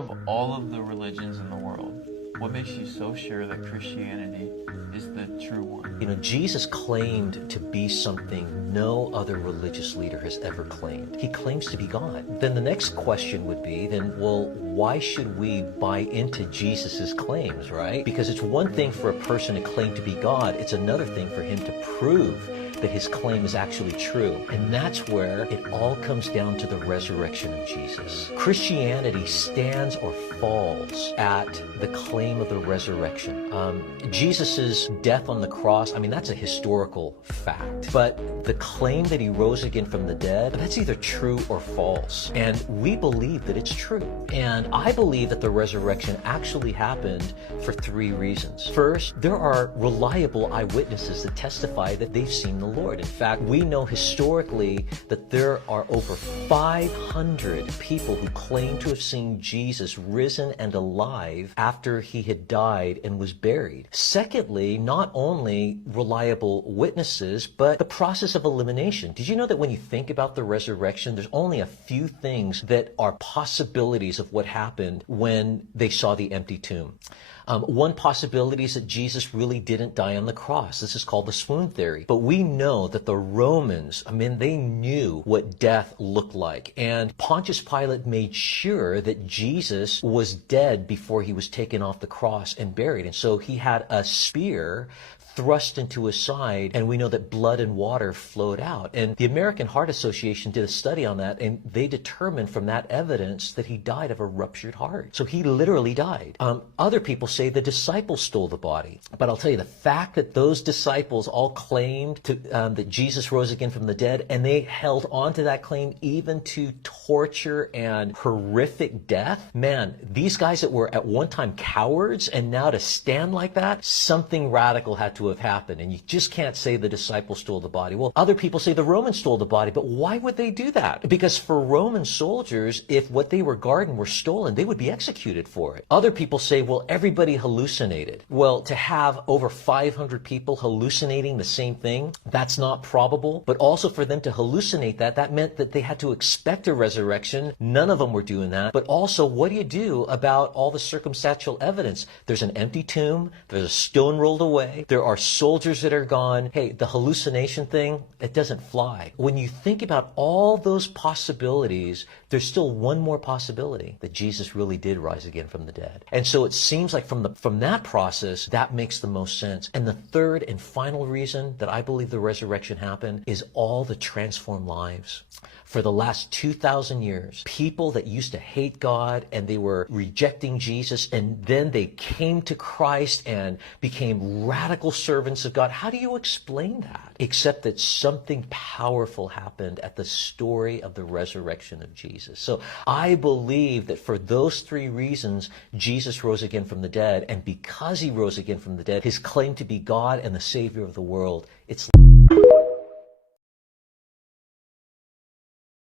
of all of the religions in the world, what makes you so sure that Christianity is the true one? You know, Jesus claimed to be something no other religious leader has ever claimed. He claims to be God. Then the next question would be, well, why should we buy into Jesus's claims, right? Because it's one thing for a person to claim to be God. It's another thing for him to prove that his claim is actually true. And that's where it all comes down to the resurrection of Jesus. Christianity stands or falls at the claim of the resurrection. Jesus's death on the cross, I mean, that's a historical fact. But the claim that he rose again from the dead, that's either true or false. And we believe that it's true. And I believe that the resurrection actually happened for three reasons. First, there are reliable eyewitnesses that testify that they've seen the Lord. In fact, we know historically that there are over 500 people who claim to have seen Jesus risen and alive after he had died and was buried. Secondly, not only reliable witnesses, but the process of elimination. Did you know that when you think about the resurrection, there's only a few things that are possibilities of what happened when they saw the empty tomb? One possibility is that Jesus really didn't die on the cross. This is called the swoon theory. But we know that the Romans, I mean, they knew what death looked like. And Pontius Pilate made sure that Jesus was dead before he was taken off the cross and buried. And so he had a spear thrust into his side, and we know that blood and water flowed out. And the American Heart Association did a study on that, and they determined from that evidence that he died of a ruptured heart. So he literally died. Other people say the disciples stole the body. But I'll tell you, the fact that those disciples all claimed that Jesus rose again from the dead, and they held on to that claim even to torture and horrific death, man, these guys that were at one time cowards, and now to stand like that, something radical had to have happened. And you just can't say the disciples stole the body. Well, other people say the Romans stole the body, but why would they do that? Because for Roman soldiers, if what they were guarding were stolen, they would be executed for it. Other people say, well, everybody hallucinated. Well, to have over 500 people hallucinating the same thing, that's not probable. But also for them to hallucinate that meant that they had to expect a resurrection. None of them were doing that. But also, what do you do about all the circumstantial evidence? There's an empty tomb. There's a stone rolled away. There are soldiers that are gone. Hey, the hallucination thing, it doesn't fly. When you think about all those possibilities, there's still one more possibility, that Jesus really did rise again from the dead. And so it seems like from that process, that makes the most sense. And the third and final reason that I believe the resurrection happened is all the transformed lives. For the last 2,000 years, people that used to hate God and they were rejecting Jesus, and then they came to Christ and became radical servants of God. How do you explain that? Except that something powerful happened at the story of the resurrection of Jesus. So I believe that for those three reasons, Jesus rose again from the dead. And because he rose again from the dead, his claim to be God and the Savior of the world, it's